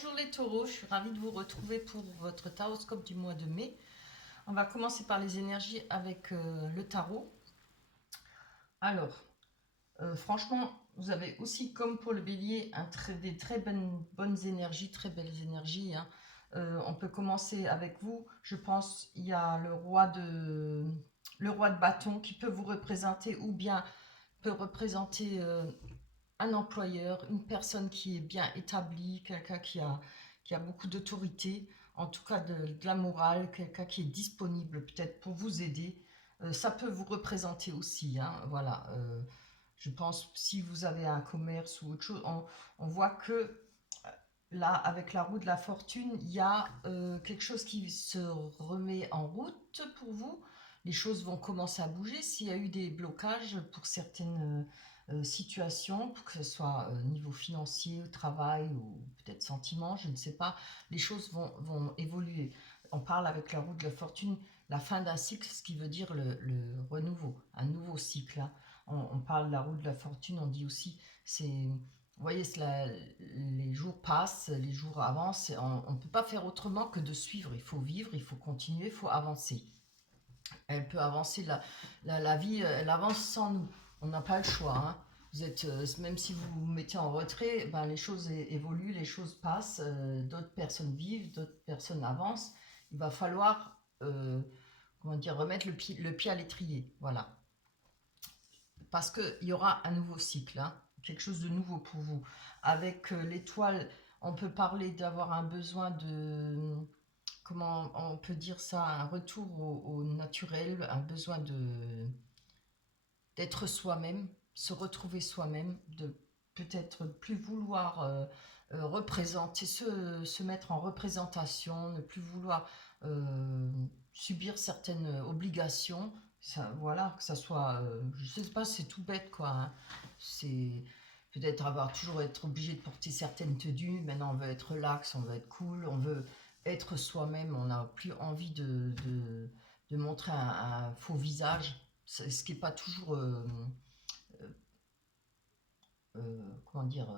Bonjour les taureaux, je suis ravie de vous retrouver pour votre taroscope du mois de mai. On va commencer par les énergies avec le tarot. Alors, franchement, vous avez aussi, comme pour le bélier, des très bonnes énergies, très belles énergies. Hein. On peut commencer avec vous. Je pense il y a le roi de bâton qui peut vous représenter ou bien peut représenter un employeur, une personne qui est bien établie, quelqu'un qui a beaucoup d'autorité, en tout cas de la morale, quelqu'un qui est disponible peut-être pour vous aider. Ça peut vous représenter aussi. Hein, voilà. Je pense si vous avez un commerce ou autre chose, on voit que là, avec la roue de la fortune, il y a quelque chose qui se remet en route pour vous. Les choses vont commencer à bouger. S'il y a eu des blocages pour certaines situations, pour que ce soit niveau financier, au travail ou peut-être sentiment, je ne sais pas, les choses vont évoluer. On parle avec la roue de la fortune, la fin d'un cycle, ce qui veut dire le renouveau, un nouveau cycle. Hein. On parle de la roue de la fortune, on dit aussi, c'est vous voyez, les jours passent, les jours avancent, on ne peut pas faire autrement que de suivre. Il faut vivre, il faut continuer, il faut avancer. Elle peut avancer, la vie, elle avance sans nous. On n'a pas le choix. Hein. Vous êtes, même si vous vous mettez en retrait, ben, les choses évoluent, les choses passent, d'autres personnes vivent, d'autres personnes avancent. Il va falloir comment dire, remettre le pied à l'étrier. Voilà. Parce qu'il y aura un nouveau cycle, hein, quelque chose de nouveau pour vous. Avec l'étoile, on peut parler d'avoir un besoin de, comment on peut dire ça, un retour au naturel, un besoin d'être soi-même, se retrouver soi-même, de peut-être plus vouloir représenter, se mettre en représentation, ne plus vouloir subir certaines obligations. Ça, voilà, que ça soit, je sais pas, c'est tout bête quoi. Hein. C'est peut-être avoir toujours être obligé de porter certaines tenues. Maintenant, on veut être relax, on veut être cool, on veut être soi-même. On n'a plus envie de montrer un faux visage, ce qui n'est pas toujours comment dire,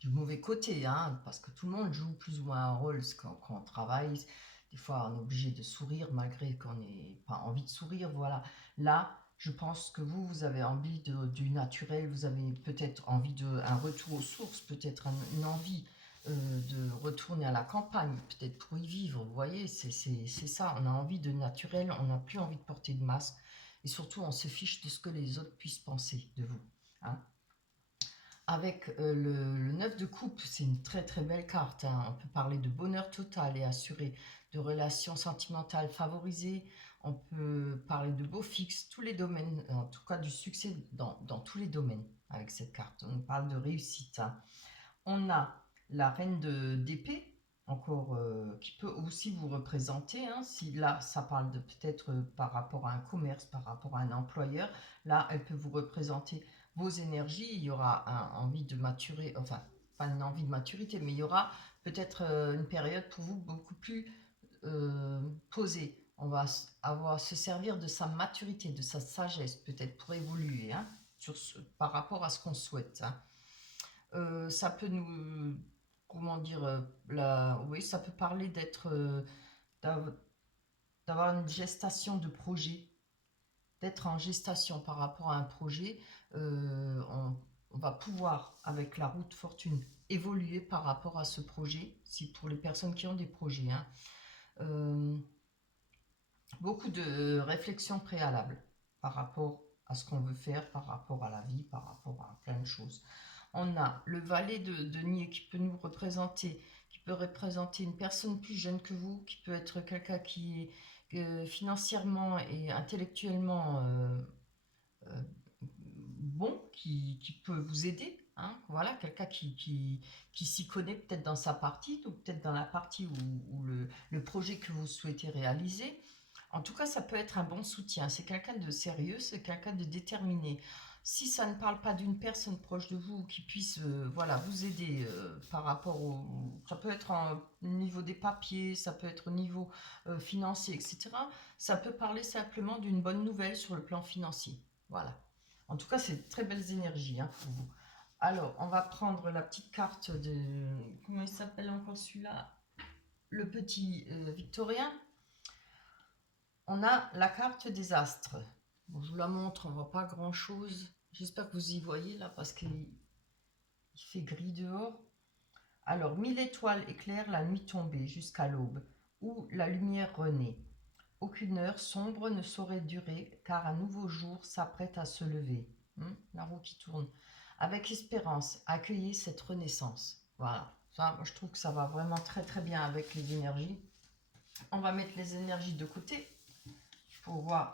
du mauvais côté, hein, parce que tout le monde joue plus ou moins un rôle quand on travaille. Des fois, on est obligé de sourire malgré qu'on n'ait pas envie de sourire. Voilà. Là, je pense que vous avez envie du naturel, vous avez peut-être envie d'un retour aux sources, peut-être une envie de retourner à la campagne, peut-être pour y vivre. Vous voyez, c'est ça. On a envie de naturel, on n'a plus envie de porter de masque. Et surtout, on se fiche de ce que les autres puissent penser de vous. Hein. Avec le 9 de coupe, c'est une très très belle carte. Hein. On peut parler de bonheur total et assuré, de relations sentimentales favorisées. On peut parler de beau fixe, tous les domaines, en tout cas du succès dans tous les domaines avec cette carte. On parle de réussite. Hein. On a la reine d'épée, encore qui peut aussi vous représenter. Hein, si là, ça parle de peut-être par rapport à un commerce, par rapport à un employeur. Là, elle peut vous représenter vos énergies. Il y aura envie de maturer, enfin, pas une envie de maturité, mais il y aura peut-être une période pour vous beaucoup plus posée. On va se servir de sa maturité, de sa sagesse, peut-être pour évoluer hein, par rapport à ce qu'on souhaite. Hein. Ça peut nous, comment dire, oui, ça peut parler d'avoir une gestation de projet, d'être en gestation par rapport à un projet. On va pouvoir, avec la route fortune, évoluer par rapport à ce projet, si pour les personnes qui ont des projets. Hein. Euh, Beaucoup de réflexions préalables par rapport à ce qu'on veut faire, par rapport à la vie, par rapport à plein de choses. On a le valet de denier qui peut nous représenter, qui peut représenter une personne plus jeune que vous, qui peut être quelqu'un qui est financièrement et intellectuellement euh, bon, qui peut vous aider. Hein, voilà, quelqu'un qui s'y connaît peut-être dans sa partie, ou peut-être dans la partie où le projet que vous souhaitez réaliser. En tout cas, ça peut être un bon soutien. C'est quelqu'un de sérieux, c'est quelqu'un de déterminé. Si ça ne parle pas d'une personne proche de vous qui puisse voilà, vous aider par rapport au... Ça peut être au niveau des papiers, ça peut être au niveau financier, etc. Ça peut parler simplement d'une bonne nouvelle sur le plan financier. Voilà. En tout cas, c'est de très belles énergies hein, pour vous. Alors, on va prendre la petite carte de... Comment il s'appelle encore celui-là? Le petit Victorien. On a la carte des astres. Bon, je vous la montre, on ne voit pas grand-chose. J'espère que vous y voyez là, parce qu'il fait gris dehors. Alors, 1000 étoiles éclairent la nuit tombée jusqu'à l'aube, où la lumière renaît. Aucune heure sombre ne saurait durer, car un nouveau jour s'apprête à se lever. La roue qui tourne. Avec espérance, accueillez cette renaissance. Voilà. Ça, moi, je trouve que ça va vraiment très très bien avec les énergies. On va mettre les énergies de côté pour voir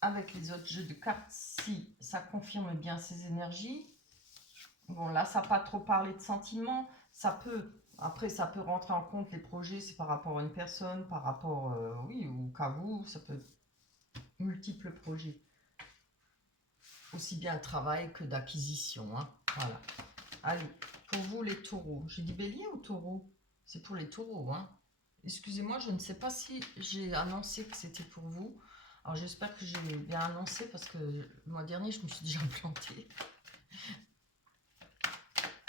avec les autres jeux de cartes si ça confirme bien ces énergies. Bon, là, ça n'a pas trop parlé de sentiments. Ça peut, après, ça peut rentrer en compte les projets, c'est par rapport à une personne, par rapport, oui, ou qu'à vous, ça peut multiples projets. Aussi bien travail que d'acquisition, hein. Voilà. Allez, pour vous les taureaux. J'ai dit bélier ou taureau? C'est pour les taureaux, hein. Excusez-moi, je ne sais pas si j'ai annoncé que c'était pour vous. Alors j'espère que j'ai bien annoncé parce que le mois dernier, je me suis déjà plantée.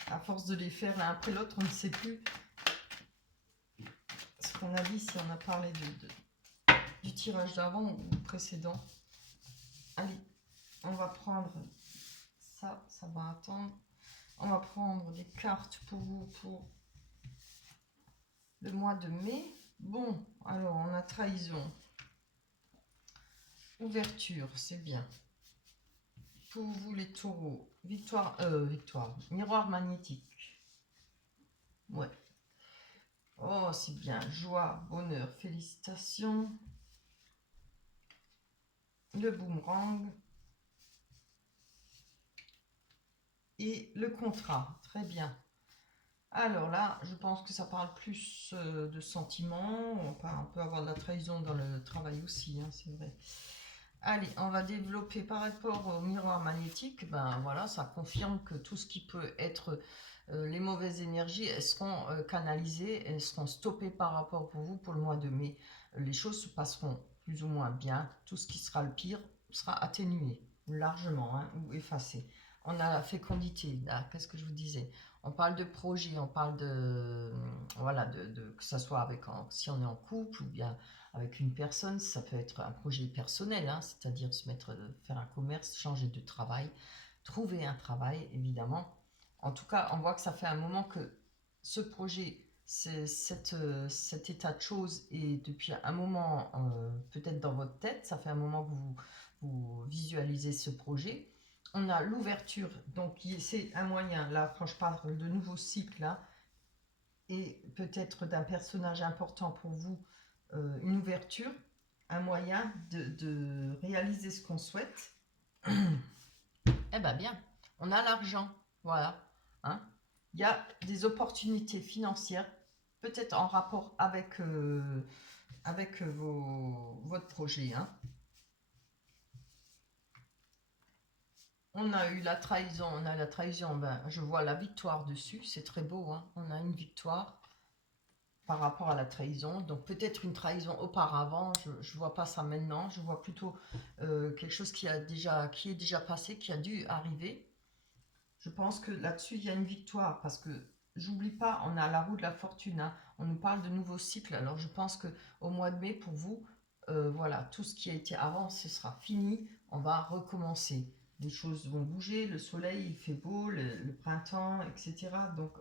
À force de les faire l'un après l'autre, on ne sait plus ce qu'on a dit, si on a parlé du tirage d'avant ou précédent. Allez, on va prendre ça, ça va attendre. On va prendre des cartes pour vous pour le mois de mai. Bon, alors on a trahison. Ouverture, c'est bien. Pour vous les taureaux, victoire, miroir magnétique. Ouais. Oh, c'est bien. Joie, bonheur, félicitations. Le boomerang. Et le contrat. Très bien. Alors là, je pense que ça parle plus de sentiments. On peut avoir de la trahison dans le travail aussi, hein, c'est vrai. Allez, on va développer par rapport au miroir magnétique. Ben voilà, ça confirme que tout ce qui peut être les mauvaises énergies, elles seront canalisées, elles seront stoppées par rapport pour vous pour le mois de mai. Les choses se passeront plus ou moins bien. Tout ce qui sera le pire sera atténué largement, hein, ou effacé. On a la fécondité, là, qu'est-ce que je vous disais? On parle de projet, on parle de, voilà, que ça soit avec, si on est en couple ou bien avec une personne, ça peut être un projet personnel, hein, c'est-à-dire se mettre, faire un commerce, changer de travail, trouver un travail, évidemment. En tout cas, on voit que ça fait un moment que ce projet, cet état de choses est depuis un moment peut-être dans votre tête, ça fait un moment que vous visualisez ce projet. On a l'ouverture, donc c'est un moyen, là quand je parle de nouveau cycle, là, et peut-être d'un personnage important pour vous, une ouverture, un moyen de réaliser ce qu'on souhaite. Eh ben bien, on a l'argent, voilà. Hein. Il y a des opportunités financières, peut-être en rapport avec, votre projet. Hein. On a eu la trahison, ben, je vois la victoire dessus, c'est très beau, hein. On a une victoire par rapport à la trahison. Donc peut-être une trahison auparavant, je ne vois pas ça maintenant, je vois plutôt quelque chose qui est déjà passé, qui a dû arriver. Je pense que là-dessus, il y a une victoire, parce que j'oublie pas, on a la roue de la fortune, hein. On nous parle de nouveaux cycles, alors je pense que au mois de mai, pour vous, voilà, tout ce qui a été avant, ce sera fini, on va recommencer. Les choses vont bouger, le soleil, il fait beau, le printemps, etc. Donc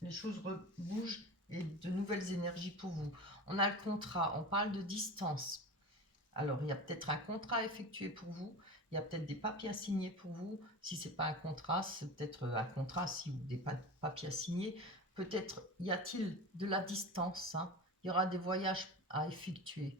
les choses bougent et de nouvelles énergies pour vous. On a le contrat, on parle de distance. Alors, il y a peut-être un contrat à effectuer pour vous, il y a peut-être des papiers à signer pour vous. Si ce n'est pas un contrat, c'est peut-être un contrat si ou des papiers à signer. Peut-être y a-t-il de la distance, hein. Il y aura des voyages à effectuer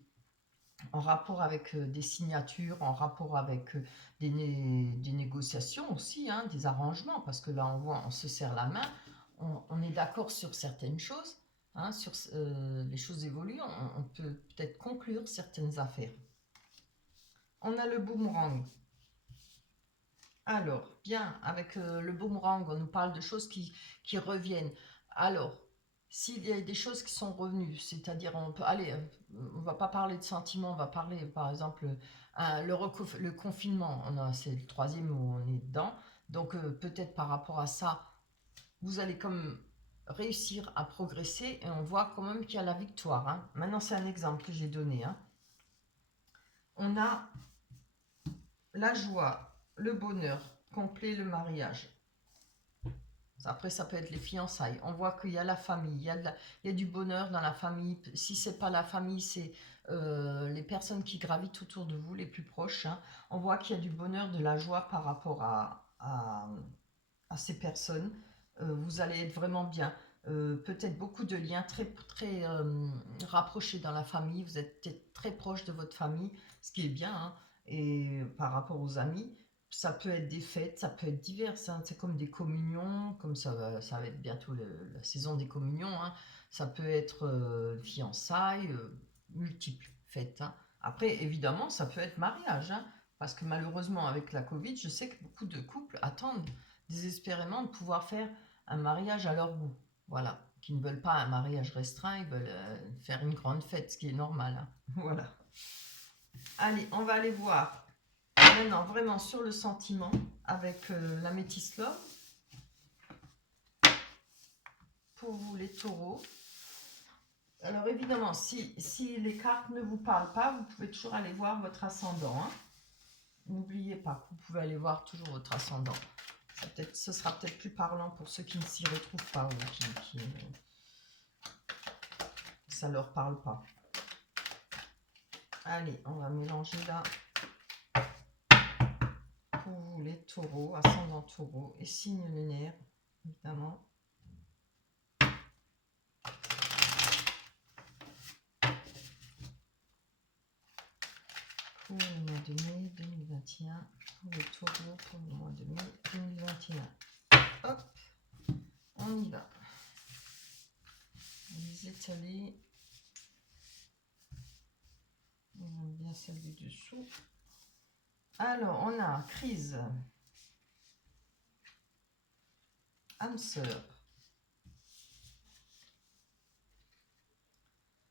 en rapport avec des signatures, en rapport avec des négociations aussi, hein, des arrangements, parce que là, on voit, on se serre la main, on est d'accord sur certaines choses, hein, sur les choses évoluent, on peut peut-être conclure certaines affaires. On a le boomerang. Alors, bien, avec le boomerang, on nous parle de choses qui reviennent. Alors, s'il y a des choses qui sont revenues, c'est-à-dire, on peut aller, on va pas parler de sentiments, on va parler, par exemple, le confinement, c'est le troisième où on est dedans. Donc peut-être par rapport à ça, vous allez comme réussir à progresser et on voit quand même qu'il y a la victoire. Hein. Maintenant, c'est un exemple que j'ai donné. Hein. On a la joie, le bonheur, complet le mariage. Après, ça peut être les fiançailles. On voit qu'il y a la famille, il y a du bonheur dans la famille. Si c'est pas la famille, c'est les personnes qui gravitent autour de vous, les plus proches. Hein. On voit qu'il y a du bonheur, de la joie par rapport à ces personnes. Vous allez être vraiment bien. Peut-être beaucoup de liens très, très rapprochés dans la famille. Vous êtes peut-être très proche de votre famille, ce qui est bien. Hein. Et par rapport aux amis, ça peut être des fêtes, ça peut être divers. Hein. C'est comme des communions, comme ça va être bientôt la saison des communions. Hein. Ça peut être fiançailles, multiples fêtes. Hein. Après, évidemment, ça peut être mariage. Hein, parce que malheureusement, avec la Covid, je sais que beaucoup de couples attendent désespérément de pouvoir faire un mariage à leur goût. Voilà. Qui ne veulent pas un mariage restreint, ils veulent faire une grande fête, ce qui est normal. Hein. Voilà. Allez, on va aller voir maintenant vraiment sur le sentiment avec la Métis Love. Pour vous les taureaux. Alors évidemment, si les cartes ne vous parlent pas, vous pouvez toujours aller voir votre ascendant. Hein. N'oubliez pas, vous pouvez aller voir toujours votre ascendant. Ce sera peut-être plus parlant pour ceux qui ne s'y retrouvent pas ou qui ça ne leur parle pas. Allez, on va mélanger là pour vous les taureaux, ascendant taureau et signe lunaire, évidemment. Pour le mois de mai 2021, pour les taureaux pour le mois de mai 2021. Hop, on y va. Les étaler. On aime bien celle du dessous. Alors, on a crise, âme sœur,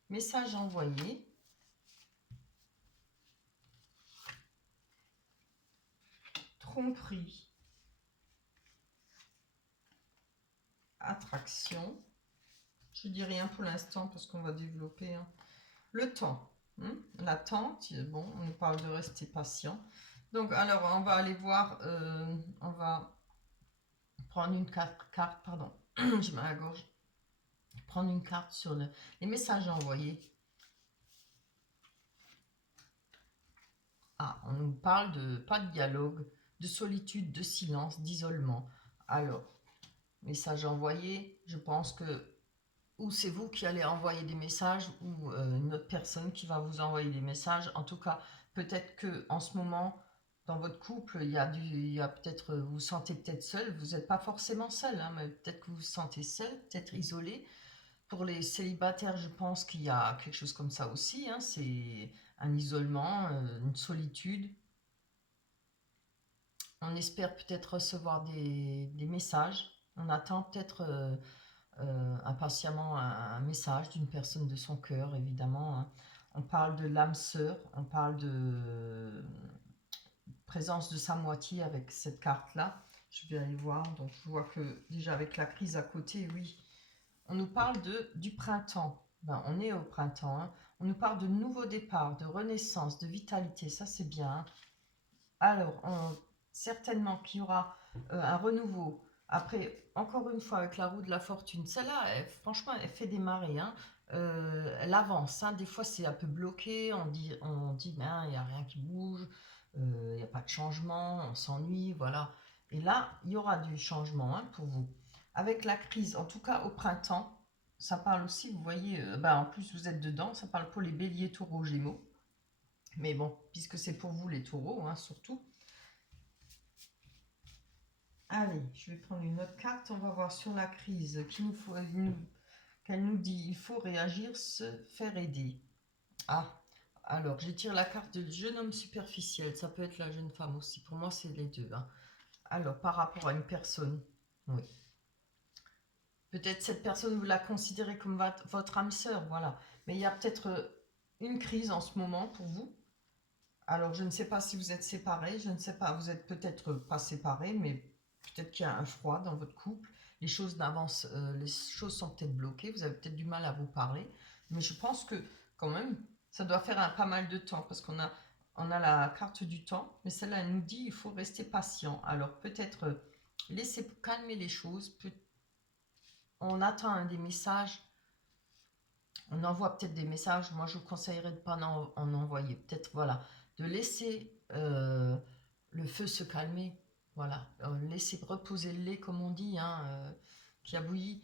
message envoyé, tromperie, attraction. Je dis rien pour l'instant parce qu'on va développer. Hein. Le temps, l'attente, bon, on nous parle de rester patient. Donc, alors, on va aller voir, on va prendre une carte pardon, j'ai mal à la gorge. Prendre une carte sur les messages envoyés. Ah, on nous parle de pas de dialogue, de solitude, de silence, d'isolement. Alors, message envoyé, je pense que ou c'est vous qui allez envoyer des messages ou une autre personne qui va vous envoyer des messages. En tout cas, peut-être que en ce moment, dans votre couple, il y a peut-être, vous vous sentez peut-être seul. Vous n'êtes pas forcément seul, hein, mais peut-être que vous vous sentez seul, peut-être isolé. Pour les célibataires, je pense qu'il y a quelque chose comme ça aussi. Hein, c'est un isolement, une solitude. On espère peut-être recevoir des messages. On attend peut-être impatiemment un message d'une personne de son cœur, évidemment. Hein. On parle de l'âme sœur, on parle de présence de sa moitié avec cette carte-là. Je vais aller voir. Donc, je vois que déjà avec la crise à côté, oui, on nous parle du printemps. Ben, on est au printemps. Hein. On nous parle de nouveau départ, de renaissance, de vitalité. Ça, c'est bien. Alors, certainement qu'il y aura un renouveau. Après, encore une fois, avec la roue de la fortune, celle-là, franchement, elle fait démarrer. Hein. Elle avance. Hein. Des fois, c'est un peu bloqué. On dit ben, il n'y a rien qui bouge. Il n'y a pas de changement. On s'ennuie. Voilà. Et là, il y aura du changement hein, pour vous. Avec la crise, en tout cas au printemps, ça parle aussi, vous voyez, ben, en plus vous êtes dedans, ça parle pour les béliers, taureaux, gémeaux. Mais bon, puisque c'est pour vous les taureaux, hein, surtout. Allez, je vais prendre une autre carte. On va voir sur la crise qu'elle nous dit il faut réagir, se faire aider. Ah, alors j'étire la carte de jeune homme superficiel. Ça peut être la jeune femme aussi. Pour moi, c'est les deux. Hein. Alors, par rapport à une personne, oui. Peut-être cette personne, vous la considérez comme votre âme sœur, voilà. Mais il y a peut-être une crise en ce moment pour vous. Alors, je ne sais pas si vous êtes séparés, je ne sais pas, vous êtes peut-être pas séparés, mais peut-être qu'il y a un froid dans votre couple, les choses n'avancent, les choses sont peut-être bloquées, vous avez peut-être du mal à vous parler, mais je pense que quand même, ça doit faire pas mal de temps, parce on a la carte du temps, mais celle-là, elle nous dit il faut rester patient. Alors peut-être laisser calmer les choses, on attend des messages, on envoie peut-être des messages, moi je vous conseillerais de ne pas en envoyer, peut-être voilà, de laisser le feu se calmer, voilà, laisser reposer le lait comme on dit, hein, qui a bouilli,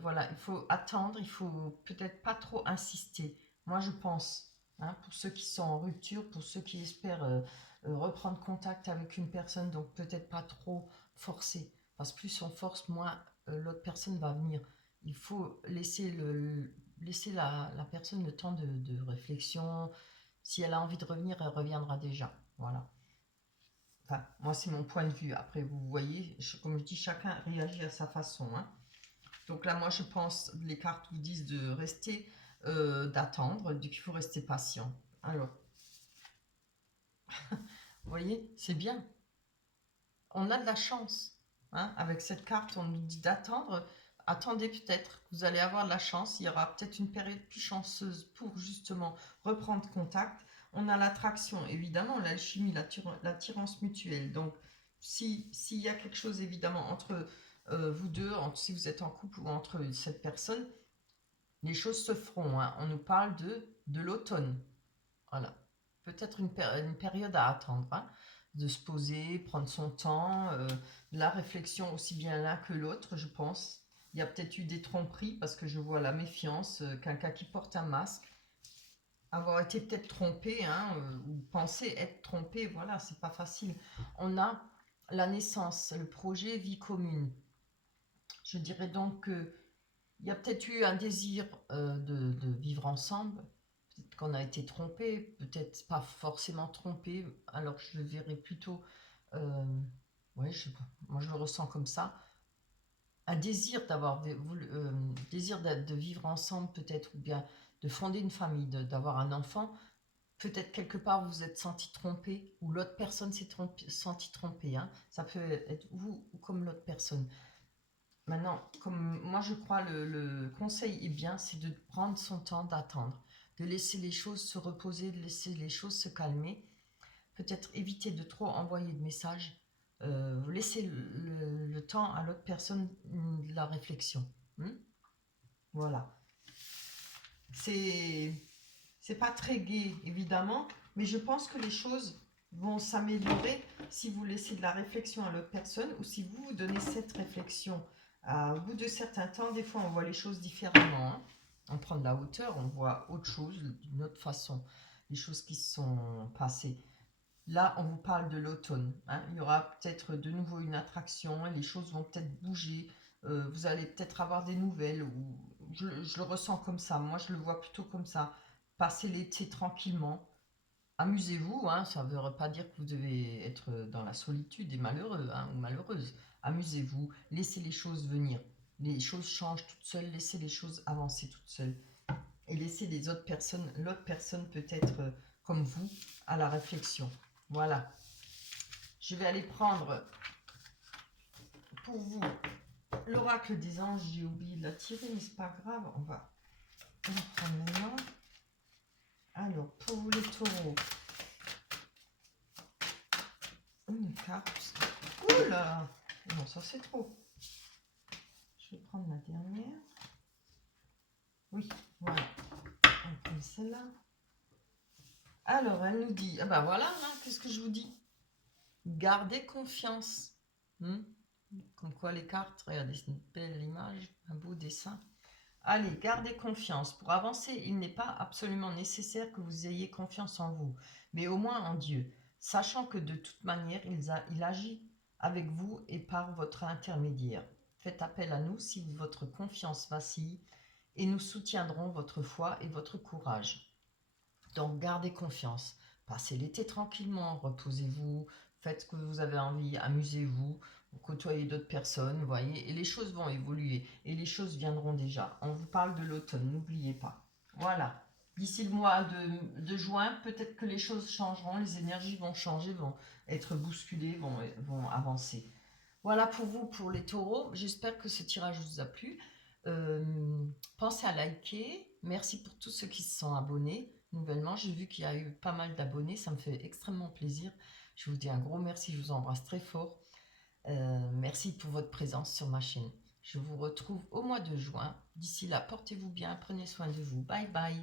voilà, il faut attendre, il faut peut-être pas trop insister, moi je pense, hein, pour ceux qui sont en rupture, pour ceux qui espèrent reprendre contact avec une personne, donc peut-être pas trop forcer, parce que plus on force, moins l'autre personne va venir. Il faut laisser la personne le temps de réflexion. Si elle a envie de revenir, elle reviendra déjà. Voilà. Enfin, moi, c'est mon point de vue. Après, vous voyez, comme je dis, chacun réagit à sa façon, hein. Donc là, moi, je pense, les cartes vous disent de rester, d'attendre, qu'il faut rester patient. Alors, vous voyez, c'est bien. On a de la chance, hein. Avec cette carte, on nous dit d'attendre. Attendez peut-être, vous allez avoir de la chance. Il y aura peut-être une période plus chanceuse pour justement reprendre contact. On a l'attraction, évidemment, l'alchimie, l'attirance mutuelle. Donc, s'il y a quelque chose, évidemment, entre vous deux, si vous êtes en couple ou entre cette personne, les choses se feront, hein. On nous parle de l'automne. Voilà. Peut-être une période à attendre, hein, de se poser, prendre son temps, la réflexion aussi bien l'un que l'autre, je pense. Il y a peut-être eu des tromperies parce que je vois la méfiance, quelqu'un qui porte un masque, avoir été peut-être trompé, hein, ou penser être trompé, voilà, c'est pas facile. On a la naissance, le projet vie commune. Je dirais donc que il y a peut-être eu un désir de vivre ensemble. Peut-être qu'on a été trompé, peut-être pas forcément trompé. Alors je le verrais plutôt. Euh, ouais, je sais pas. Moi je le ressens comme ça. Un désir désir de vivre ensemble, peut-être, ou bien de fonder une famille, d'avoir un enfant. Peut-être quelque part vous vous êtes senti trompé, ou l'autre personne s'est senti trompée, hein. Ça peut être vous ou comme l'autre personne. Maintenant, comme moi je crois, le conseil est bien, c'est de prendre son temps d'attendre, de laisser les choses se reposer, de laisser les choses se calmer. Peut-être éviter de trop envoyer de messages, laisser le temps à l'autre personne de la réflexion. Voilà. C'est c'est pas très gai, évidemment, mais je pense que les choses vont s'améliorer si vous laissez de la réflexion à l'autre personne ou si vous vous donnez cette réflexion. Au bout de certains temps, des fois, on voit les choses différemment, hein. On prend de la hauteur, on voit autre chose, d'une autre façon, les choses qui se sont passées. Là, on vous parle de l'automne, hein. Il y aura peut-être de nouveau une attraction, et les choses vont peut-être bouger. Vous allez peut-être avoir des nouvelles, ou je le ressens comme ça. Moi, je le vois plutôt comme ça. Passez l'été tranquillement. Amusez-vous, hein, ça ne veut pas dire que vous devez être dans la solitude et malheureux, hein, ou malheureuse. Amusez-vous, laissez les choses venir. Les choses changent toutes seules, laissez les choses avancer toutes seules. Et laissez les autres personnes, l'autre personne peut-être comme vous, à la réflexion. Voilà. Je vais aller prendre pour vous l'oracle des anges. J'ai oublié de la tirer, mais c'est pas grave. On va la prendre maintenant. Alors, pour vous les taureaux, une carte. Oula! Non, ça c'est trop. Je vais prendre la dernière. Oui, voilà. On prend celle-là. Alors, elle nous dit, ah ben voilà, hein, qu'est-ce que je vous dis? Gardez confiance. Comme quoi les cartes, regardez, c'est une belle image, un beau dessin. Allez, gardez confiance. Pour avancer, il n'est pas absolument nécessaire que vous ayez confiance en vous, mais au moins en Dieu, sachant que de toute manière, il agit avec vous et par votre intermédiaire. Faites appel à nous si votre confiance vacille, et nous soutiendrons votre foi et votre courage. Donc, gardez confiance. Passez l'été tranquillement, reposez-vous, faites ce que vous avez envie, amusez-vous, côtoyez d'autres personnes, vous voyez, et les choses vont évoluer, et les choses viendront déjà. On vous parle de l'automne, n'oubliez pas. Voilà. D'ici le mois de juin, peut-être que les choses changeront, les énergies vont changer, vont être bousculées, vont avancer. Voilà pour vous, pour les taureaux. J'espère que ce tirage vous a plu. Pensez à liker. Merci pour tous ceux qui se sont abonnés. Nouvellement, j'ai vu qu'il y a eu pas mal d'abonnés. Ça me fait extrêmement plaisir. Je vous dis un gros merci. Je vous embrasse très fort. Merci pour votre présence sur ma chaîne. Je vous retrouve au mois de juin. D'ici là, portez-vous bien. Prenez soin de vous. Bye bye.